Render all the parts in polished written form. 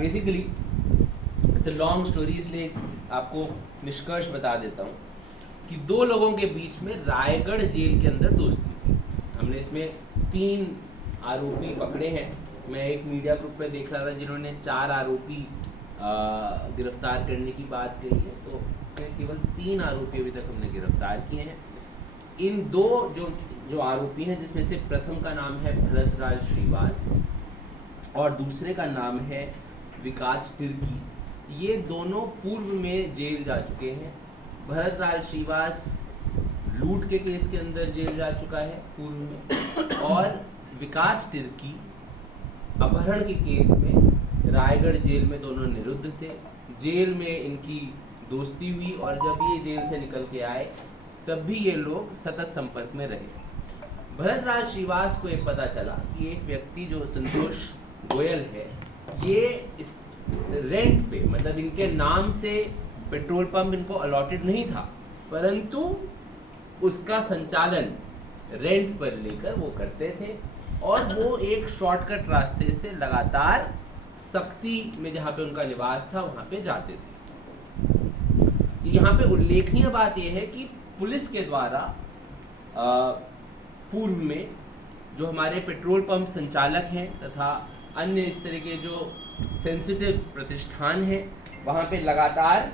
Basically it's a long story, इसलिए आपको निष्कर्ष बता देता हूँ कि दो लोगों के बीच में रायगढ़ जेल के अंदर दोस्ती थी। हमने इसमें 3 आरोपी पकड़े हैं। मैं एक मीडिया ग्रुप पे देख रहा था जिन्होंने 4 आरोपी गिरफ्तार करने की बात कही है, तो इसमें केवल 3 आरोपी अभी तक हमने गिरफ्तार किए हैं। इन दो जो आरोपी हैं, जिसमें से प्रथम का नाम है भरतलाल श्रीवास और दूसरे का नाम है विकास तिर्की, ये दोनों पूर्व में जेल जा चुके हैं। भरतलाल श्रीवास लूट के केस के अंदर जेल जा चुका है पूर्व में, और विकास तिर्की अपहरण के केस में रायगढ़ जेल में दोनों निरुद्ध थे। जेल में इनकी दोस्ती हुई और जब ये जेल से निकल के आए तब भी ये लोग सतत संपर्क में रहे। भरतलाल श्रीवास को ये पता चला कि एक व्यक्ति जो संतोष गोयल है, ये इस रेंट पे, मतलब इनके नाम से पेट्रोल पंप इनको अलॉटेड नहीं था, परंतु उसका संचालन रेंट पर लेकर वो करते थे और वो एक शॉर्टकट रास्ते से लगातार सक्ती में, जहाँ पे उनका निवास था, वहाँ पे जाते थे। यहाँ पे उल्लेखनीय बात यह है कि पुलिस के द्वारा पूर्व में जो हमारे पेट्रोल पंप संचालक हैं तथा अन्य इस तरह के जो सेंसिटिव प्रतिष्ठान हैं, वहाँ पे लगातार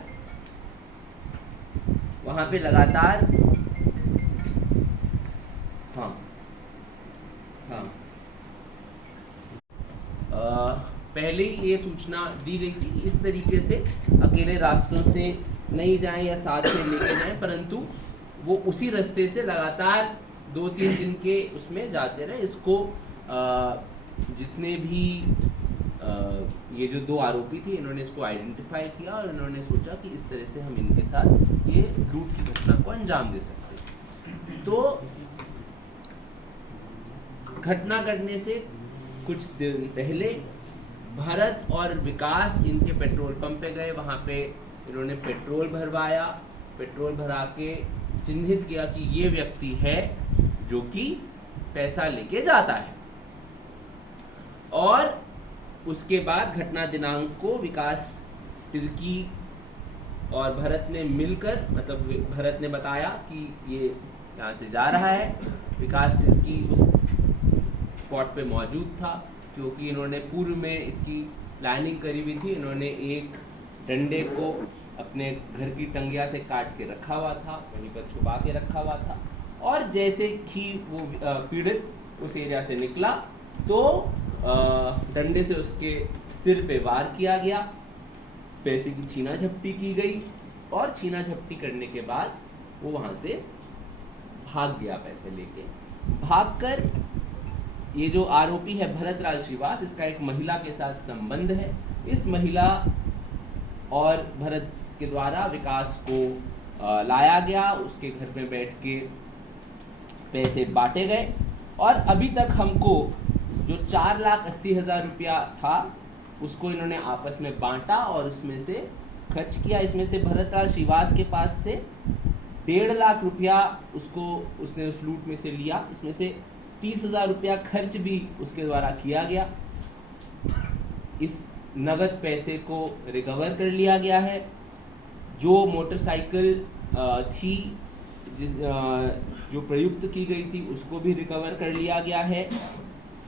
पहले ये सूचना दी गई थी इस तरीके से अकेले रास्तों से नहीं जाएं या साथ में लेके जाएं, परंतु वो उसी रास्ते से लगातार 2-3 दिन के उसमें जाते रहे। इसको जितने भी ये जो 2 आरोपी थे, इन्होंने इसको आइडेंटिफाई किया और इन्होंने सोचा कि इस तरह से हम इनके साथ ये लूट की घटना को अंजाम दे सकते हैं। तो घटना करने से कुछ दिन पहले भरत और विकास इनके पेट्रोल पंप पे गए, वहाँ पे इन्होंने पेट्रोल भरवाया। पेट्रोल भरा के चिन्हित किया कि ये व्यक्ति है जो कि पैसा लेके जाता है, और उसके बाद घटना दिनांक को विकास तिर्की और भरत ने मिलकर, मतलब भरत ने बताया कि ये यहाँ से जा रहा है, विकास तिर्की उस स्पॉट पे मौजूद था क्योंकि इन्होंने पूर्व में इसकी प्लानिंग करी हुई थी। इन्होंने एक डंडे को अपने घर की टंगिया से काट के रखा हुआ था, वहीं पर छुपा के रखा हुआ था, और जैसे ही वो पीड़ित उस एरिया से निकला तो डंडे से उसके सिर पे वार किया गया, पैसे की छीना झपटी की गई और छीना झपटी करने के बाद वो वहाँ से भाग गया पैसे लेके। भागकर ये जो आरोपी है भरतलाल श्रीवास, इसका एक महिला के साथ संबंध है। इस महिला और भरत के द्वारा विकास को लाया गया, उसके घर में बैठ के पैसे बांटे गए, और अभी तक हमको जो 4,80,000 रुपया था उसको इन्होंने आपस में बांटा और उसमें से खर्च किया। इसमें से भरतलाल श्रीवास के पास से 1.5 लाख रुपया उसने उस लूट में से लिया। इसमें से 30,000 रुपया खर्च भी उसके द्वारा किया गया। इस नगद पैसे को रिकवर कर लिया गया है। जो मोटरसाइकिल थी जो प्रयुक्त की गई थी उसको भी रिकवर कर लिया गया है।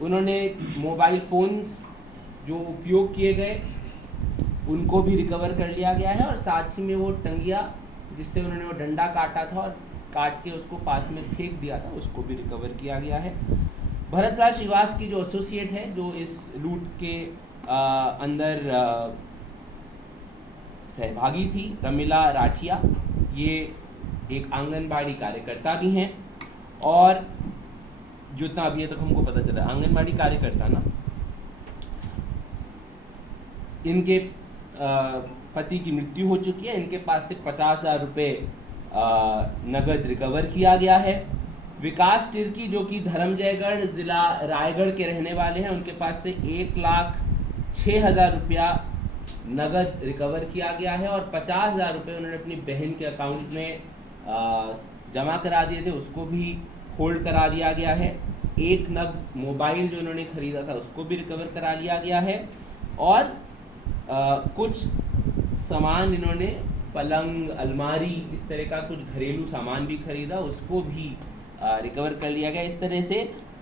उन्होंने मोबाइल फ़ोन्स जो उपयोग किए गए उनको भी रिकवर कर लिया गया है, और साथ ही में वो टंगिया जिससे उन्होंने वो डंडा काटा था और काट के उसको पास में फेंक दिया था, उसको भी रिकवर किया गया है। भरतलाल श्रीवास की जो एसोसिएट है, जो इस लूट के अंदर सहभागी थी, रमीला राठिया, ये एक आंगनबाड़ी कार्यकर्ता भी हैं, और जितना अभी तक हमको पता चला आंगनबाड़ी कार्यकर्ता ना, इनके पति की मृत्यु हो चुकी है। इनके पास से 50,000 रुपये नगद रिकवर किया गया है। विकास तिर्की जो कि धर्मजयगढ़ ज़िला रायगढ़ के रहने वाले हैं, उनके पास से 1,06,000 रुपया नगद रिकवर किया गया है, और 50,000 रुपये उन्होंने अपनी बहन के अकाउंट में जमा करा दिए थे, उसको भी होल्ड करा दिया गया है। एक नग मोबाइल जो उन्होंने ख़रीदा था उसको भी रिकवर करा लिया गया है, और कुछ सामान इन्होंने पलंग, अलमारी, इस तरह का कुछ घरेलू सामान भी खरीदा, उसको भी रिकवर कर लिया गया। इस तरह से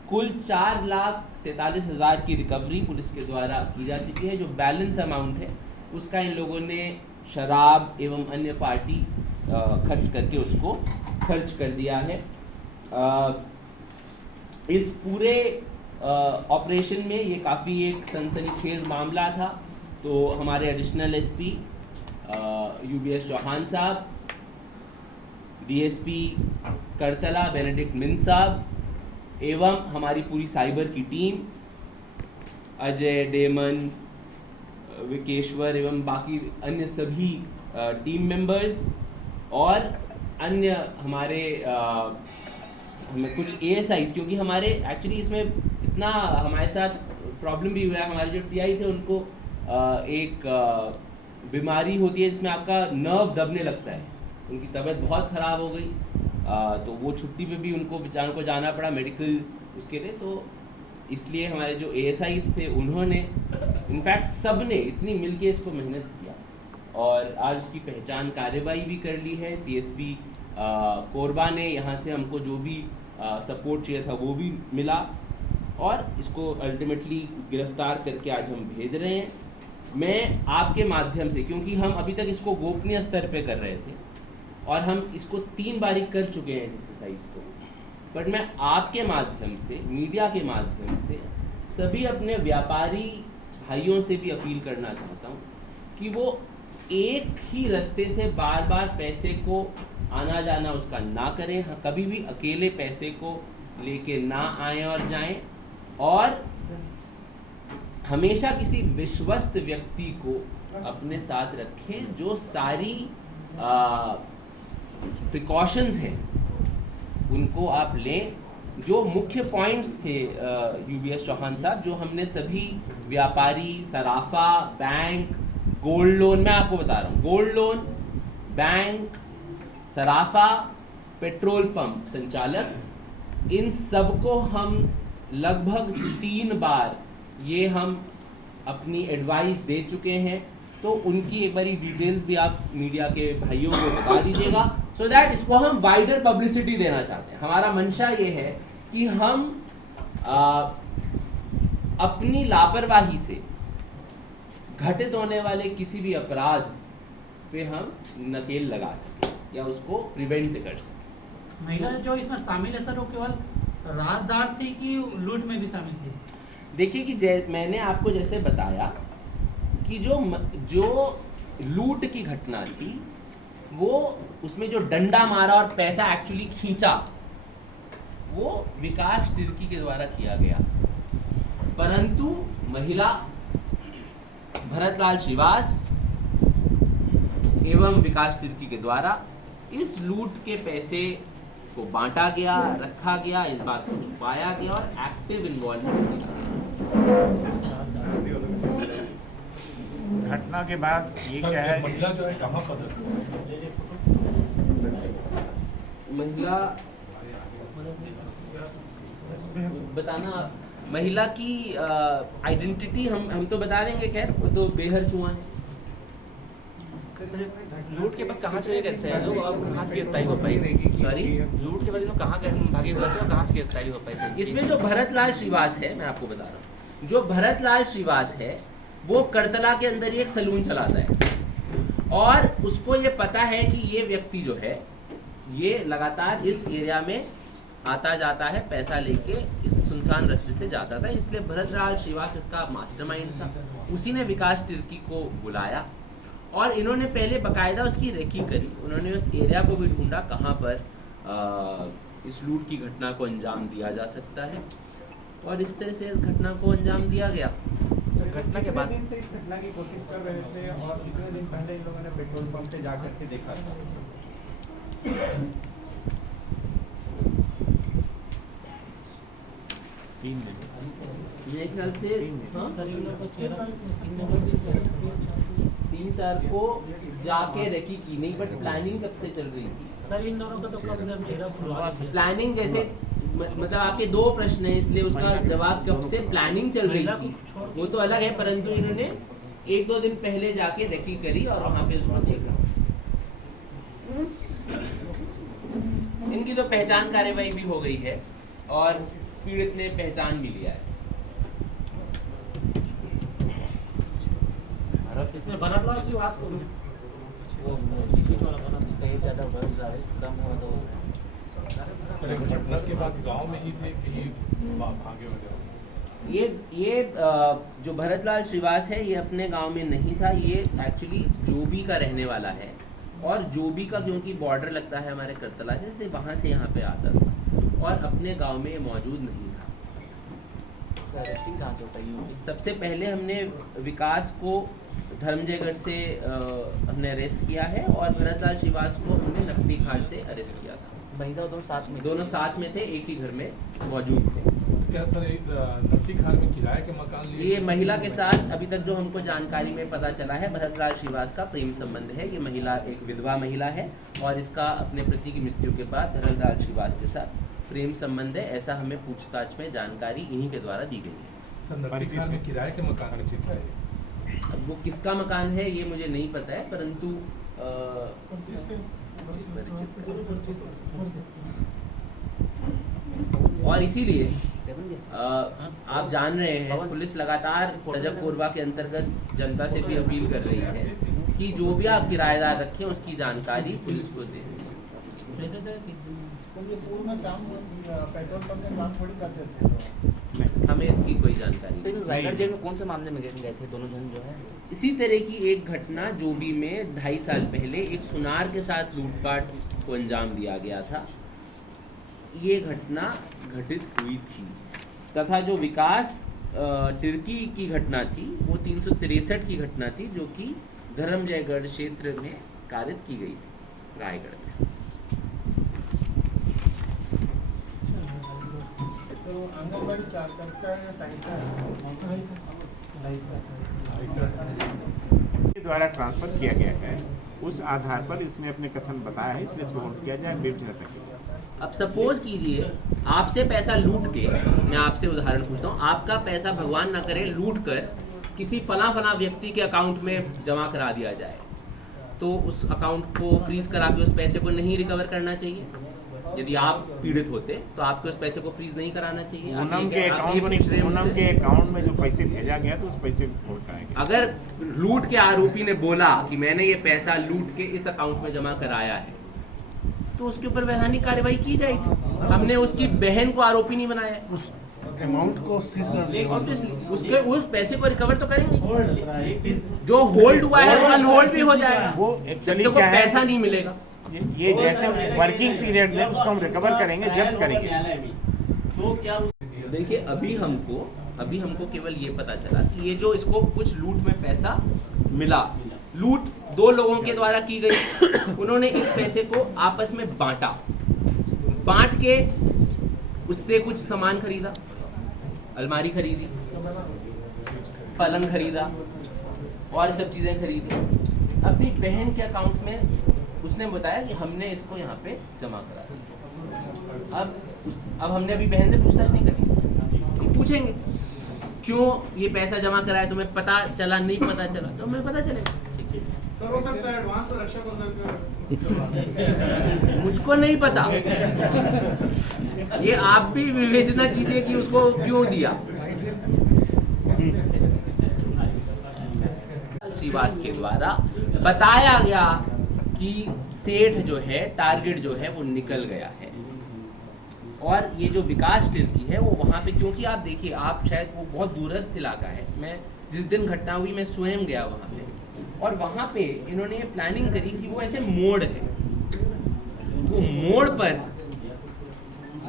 कुल 4,43,000 की रिकवरी पुलिस के द्वारा की जा चुकी है। जो बैलेंस अमाउंट है उसका इन लोगों ने शराब एवं अन्य पार्टी खर्च करके उसको खर्च कर दिया है। इस पूरे ऑपरेशन में ये काफ़ी एक सनसनीखेज मामला था। तो हमारे एडिशनल एसपी UBS चौहान साहब, DSP करतला बेनेडिक्ट मिन साहब एवं हमारी पूरी साइबर की टीम, अजय, डेमन, विकेश्वर एवं बाकी अन्य सभी टीम मेंबर्स और अन्य हमारे हमें कुछ ASIs, क्योंकि हमारे एक्चुअली इसमें इतना हमारे साथ प्रॉब्लम भी हुआ है। हमारे जो TI थे उनको एक बीमारी होती है जिसमें आपका नर्व दबने लगता है, उनकी तबीयत बहुत ख़राब हो गई, तो वो छुट्टी पे भी उनको बेचारों को जाना पड़ा मेडिकल उसके लिए। तो इसलिए हमारे जो ASIs थे उन्होंने इनफैक्ट सब ने इतनी मिल के इसको मेहनत किया और आज उसकी पहचान कार्रवाई भी कर ली है। CSP कोरबा ने यहाँ से हमको जो भी सपोर्ट चाहिए था वो भी मिला और इसको अल्टीमेटली गिरफ्तार करके आज हम भेज रहे हैं। मैं आपके माध्यम से, क्योंकि हम अभी तक इसको गोपनीय स्तर पे कर रहे थे और हम इसको 3 बारी कर चुके हैं इस एक्सरसाइज को, बट मैं आपके माध्यम से, मीडिया के माध्यम से सभी अपने व्यापारी भाइयों से भी अपील करना चाहता हूँ कि वो एक ही रास्ते से बार बार पैसे को आना जाना उसका ना करें। कभी भी अकेले पैसे को लेके ना आएँ और जाएं, और हमेशा किसी विश्वस्त व्यक्ति को अपने साथ रखें जो सारी प्रिकॉशंस हैं उनको आप लें। जो मुख्य पॉइंट्स थे UBS चौहान साहब, जो हमने सभी व्यापारी, सराफा, बैंक, गोल्ड लोन, मैं आपको बता रहा हूँ, गोल्ड लोन, बैंक, सराफा, पेट्रोल पंप संचालक, इन सबको हम लगभग 3 बार ये हम अपनी एडवाइस दे चुके हैं। तो उनकी एक बारी डिटेल्स भी आप मीडिया के भाइयों को बता दीजिएगा, सो दैट इसको हम वाइडर पब्लिसिटी देना चाहते हैं। हमारा मंशा ये है कि हम अपनी लापरवाही से घटित होने वाले किसी भी अपराध पे हम नकेल लगा सकें या उसको प्रिवेंट कर सकें। महिला जो इसमें शामिल है सर, वो केवल राजदार थी कि लूट में भी शामिल थी? देखिए कि मैंने आपको जैसे बताया कि जो लूट की घटना थी वो उसमें जो डंडा मारा और पैसा एक्चुअली खींचा वो विकास तिर्की के द्वारा किया गया, परंतु महिला भरतलाल श्रीवास एवं विकास तिर्की के द्वारा इस लूट के पैसे को बांटा गया, रखा गया, इस बात को छुपाया गया और एक्टिव इन्वॉल्वमेंट किया गया। घटना के बाद ये क्या है, महिला जो है कहाँ पदस्थ है? महिला बताना, महिला की आइडेंटिटी हम तो बता देंगे, खैर वो तो बेहर चुआ है। लूट के बाद कहाँ चले गए थे लोग और कहाँ से गिरफ्तारी हो पाई? सॉरी, लूट के बाद लोग कहाँ भागे हुए थे और कहाँ से गिरफ्तारी हो पाई? इसमें जो भरतलाल श्रीवास है, मैं आपको बता रहा हूँ, जो भरतलाल श्रीवास है वो करतला के अंदर ही एक सलून चलाता है और उसको ये पता है कि ये व्यक्ति जो है ये लगातार इस एरिया में आता जाता है, पैसा लेके इस सुनसान रास्ते से जाता था, इसलिए भरतलाल श्रीवास इसका मास्टरमाइंड था। उसी ने विकास तिर्की को बुलाया और इन्होंने पहले बाकायदा उसकी रेकी करी, उन्होंने उस एरिया को भी ढूंढा कहाँ पर इस लूट की घटना को अंजाम दिया जा सकता है और इस तरह से इस घटना को अंजाम दिया गया। घटना के बाद दिन से इस घटना की कोशिश कर रहे थे और कितने दिन पहले इन लोगों ने पेट्रोल पंप पे जा करके देखा था? 3 दिन मेरे ख्याल से हाँ? 3-4 को जाके रेकी की नहीं, बट प्लानिंग कब से चल रही थी सर? इन दोनों का तो कब जब चेहरा खुलवा प्लानिंग, जैसे मतलब आपके 2 प्रश्न हैं इसलिए उसका जवाब कब से प्लानिंग चल रही थी वो तो अलग है, परंतु इन्होंने 1-2 दिन पहले जाके रेकी करी और वहाँ पे उसको देखा। इनकी तो पहचान कार्यवाही भी हो गई है और पीड़ित ने पहचान भी लिया है। इसमें भरतलाल श्रीवास को वो बीच वाला बना जिसका एज ज़्यादा बढ़ रहा है, कम हुआ तो सर एक घटना के बाद गांव में ही थे कहीं भागे वगैरह? ये जो भरतलाल श्रीवास है ये अपने गांव में नहीं था। ये एक्चुअली जोबी का रहने वाला है और जोबी का क्योंकि बॉर्डर लगता है हमारे करतला से, इसलिए वहाँ से यहाँ पे आता था और अपने गांव में ये मौजूद नहीं था। अरेस्टिंग कहाँ से होता है? सबसे पहले हमने विकास को धर्मजयगढ़ से हमने अरेस्ट किया है और भरतलाल श्रीवास को हमने नकटी घाट से अरेस्ट किया था। महिला दोनों साथ में? दोनों साथ में थे, एक ही घर में मौजूद थे। क्या सर एक नकटी घाट में किराए के मकान लिए? ये महिला के साथ अभी तक जो हमको जानकारी में पता चला है, भरतलाल श्रीवास का प्रेम संबंध है। ये महिला एक विधवा महिला है और इसका अपने पति की मृत्यु के बाद भरतलाल श्रीवास के साथ प्रेम संबंध है, ऐसा हमें पूछताछ में जानकारी इन्हीं के द्वारा दी गई है। सर नकटी घाट में किराए के मकान में चिट है? अब वो किसका मकान है ये मुझे नहीं पता है, परंतु और इसीलिए आप जान रहे हैं पुलिस लगातार सजग कोरबा के अंतर्गत जनता से भी अपील कर रही है कि जो भी आप किराएदार रखें उसकी जानकारी पुलिस को दें। पेट्रोल पंप में काम थोड़ी करते थे। हमें इसकी कोई जानकारी सर नहीं। रायगढ़ जेल में कौन से मामले में गए थे दोनों जन जो है? इसी तरह की एक घटना जोबी में 2.5 साल पहले एक सुनार के साथ लूटपाट को अंजाम दिया गया था। ये घटना घटित हुई थी तथा जो विकास तिर्की की घटना थी वो 363 की घटना थी जो कि धर्मजयगढ़ क्षेत्र में कारित की गई थी रायगढ़ में। तो आंगनबाड़ी कार्यकर्ता या के द्वारा ट्रांसफर किया गया है, उस आधार पर इसने अपने कथन बताया है, इसलिए इसको होल्ड किया जाए बेवजह तक। अब सपोज कीजिए आपसे पैसा लूट के, मैं आपसे उदाहरण पूछता हूँ, आपका पैसा भगवान ना करे लूट कर किसी फला व्यक्ति के अकाउंट में जमा करा दिया जाए, तो उस अकाउंट को फ्रीज करा के उस पैसे को नहीं रिकवर करना चाहिए? यदि आप पीड़ित होते तो आपको उस पैसे को फ्रीज नहीं कराना चाहिए? पूनम के अकाउंट में जो पैसे भेजा गया तो उस पैसे को होल्ड कराएंगे। अगर लूट के आरोपी ने बोला कि मैंने ये पैसा लूट के इस अकाउंट में जमा कराया है तो उसके ऊपर वैधानिक कार्रवाई की जाएगी। हमने उसकी बहन को आरोपी नहीं बनाया, उस अमाउंट को सीज कर ऑब्वियसली उसके उस पैसे को रिकवर तो करेंगे। जो होल्ड हुआ है वो अनहोल्ड भी हो जाएगा, वो एक्चुअली जब तक क्या है, पैसा नहीं मिलेगा। ये जैसे वर्किंग पीरियड में उसको हम रिकवर करेंगे, जब्त करेंगे। देखिए अभी हमको केवल ये पता चला कि ये जो इसको कुछ लूट में पैसा मिला, लूट 2 लोगों के द्वारा की गई। उन्होंने इस पैसे को आपस में बांट के उससे कुछ सामान खरीदा, अलमारी खरीदी, पलंग खरीदा और सब चीज़ें खरीदी। अपनी बहन के अकाउंट में उसने बताया कि हमने इसको यहाँ पे जमा करा दिया। अब हमने अभी बहन से पूछताछ नहीं करी, हम पूछेंगे क्यों ये पैसा जमा कराया, तुम्हें पता चला नहीं पता चला, तो हमें पता चलेगा। सर हो सकता है एडवांस रक्षाबंधन का मुझको नहीं पता, ये आप भी विवेचना कीजिए कि उसको क्यों दिया। श्रीवास के द्वारा बताया गया कि सेठ जो है, टारगेट जो है वो निकल गया है और ये जो विकास तिर्की है वो वहाँ पे, क्योंकि आप देखिए, आप शायद वो बहुत दूरस्थ इलाका है, मैं जिस दिन घटना हुई मैं स्वयं गया वहाँ पे और वहाँ पे इन्होंने ये प्लानिंग करी कि वो ऐसे मोड़ है, तो मोड़ पर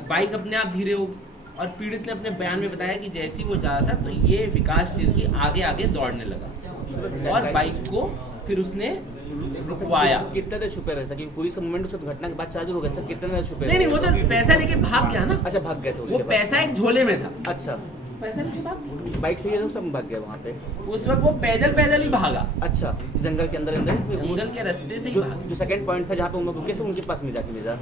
बाइक अपने आप धीरे होगी और पीड़ित ने अपने बयान में बताया कि जैसे ही वो जा रहा था तो ये विकास तिर्की आगे आगे दौड़ने लगा और बाइक को फिर उसने रुकवाया। कितने देर छुपे रहे सर? क्योंकि पुलिस का मूवमेंट उसके घटना के बाद चालू हो गया सर, कितने देर छुपे? नहीं, वो तो पैसा लेके भाग गया ना। अच्छा, भाग गए थे वो उसके बाद? पैसा एक झोले में था। अच्छा, पैसा लेके भाग गया। बाइक से ये सब भाग गए वहाँ पे? उस वक्त वो पैदल ही भागा। अच्छा, जंगल के अंदर जंगल के रास्ते से ही भागा। जो सेकंड पॉइंट था जहाँ पे उन लोग रुके थे उनके पास में जाके मिला।